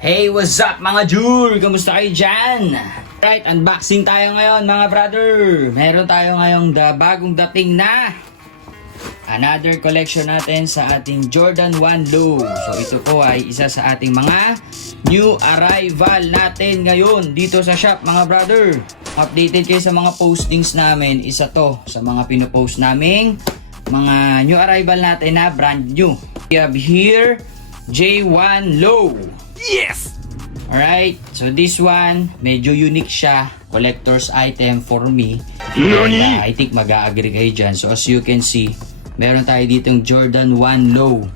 Hey, what's up mga Jur? Kamusta kayo dyan? Right, unboxing tayo ngayon mga brother. Meron tayo ngayong bagong dating na another collection natin sa ating Jordan 1 Low. So ito po ay isa sa ating mga new arrival natin ngayon dito sa shop mga brother. Updated kayo sa mga postings namin. Isa to sa mga pinopost naming mga new arrival natin na brand new. We have here J1 Low. Yes! Alright, so this one, medyo unique siya. Collector's item for me. Nani? And, I think mag-a-agree kayo dyan. So as you can see, meron tayo ditong Jordan 1 Low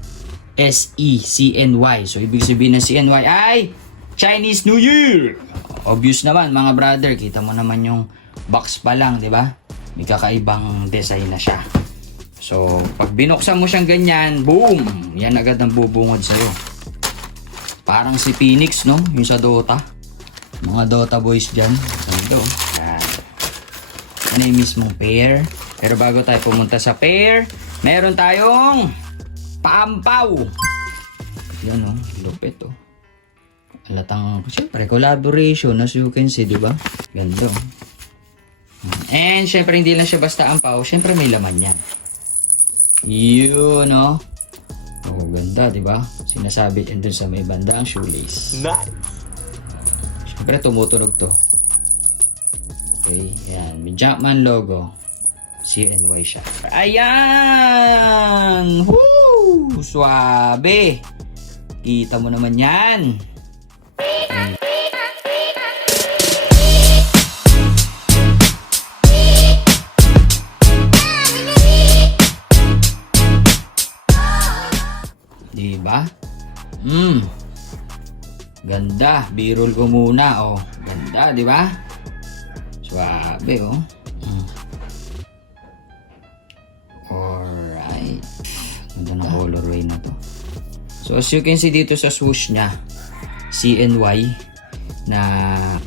SE-CNY. So ibig sabihin ng CNY ay Chinese New Year! Obvious naman mga brother, kita mo naman yung box pa lang, di ba? May kakaibang design na siya. So pag binuksan mo siyang ganyan, boom! Yan agad ang bubungod sa'yo. Parang si Phoenix, no? Yung sa Dota. Mga Dota boys dyan. Ito. Yan. Ano yung mismong pair. Pero bago tayo pumunta sa pair, meron tayong paampaw. Yan, no? Lupit, oh. Alatang, syempre, collaboration, as you can see, di ba? Ganda, oh. And, syempre, hindi lang siya basta ampaw. Syempre, may laman yan. Yun, no? Oh, ganda, di ba? Sinasabi din dun sa may banda ang shoelace. Nice! Siyempre, tumutunog to. Okay, yan. May Jumpman logo. CNY siya. Ayan! Woo! Swabe! Kita mo naman yan. Diba? Ganda. B-roll ko muna, oh. Ganda, di ba? Swabe, oh. Alright. Ganda ng colorway na to. So, as you can see dito sa swoosh niya, CNY na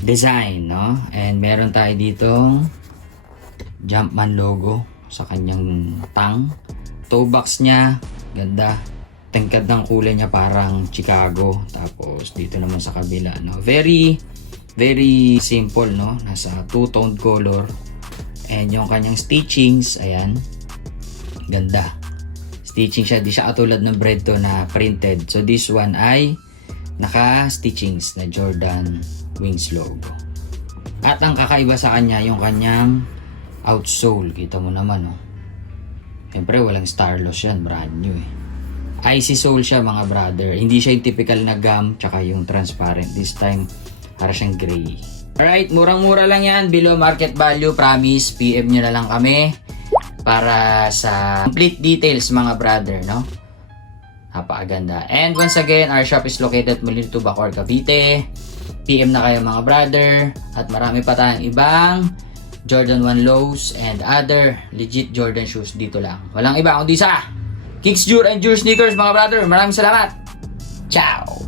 design, no? And meron tayo ditong Jumpman logo sa kanyang tang. Toe box niya, ganda. Tingkad ng kulay niya parang Chicago. Tapos dito naman sa kabila, no? Very simple, no? Nasa two-toned color. And yung kanyang stitchings, ayan. Ganda. Stitching siya, di siya katulad ng bread to na printed. So this one ay naka-stitchings na Jordan Wings logo. At ang kakaiba sa kanya, yung kanyang outsole. Kita mo naman, no? Siyempre, walang starloss yan. Brand new, eh. Icy sole siya mga brother. Hindi siya yung typical na gum tsaka yung transparent. This time, para siyang gray. Alright, murang-mura lang yan. Below market value, promise. PM nyo na lang kami para sa complete details mga brother, no? Napakaganda. And once again, our shop is located Molino, Bacoor, Cavite. PM na kayo mga brother. At marami pa tayong ibang Jordan 1 Lows and other legit Jordan shoes dito lang. Walang iba kundi sa Kicks Jur and Jur Sneakers mga brother. Maraming salamat. Ciao!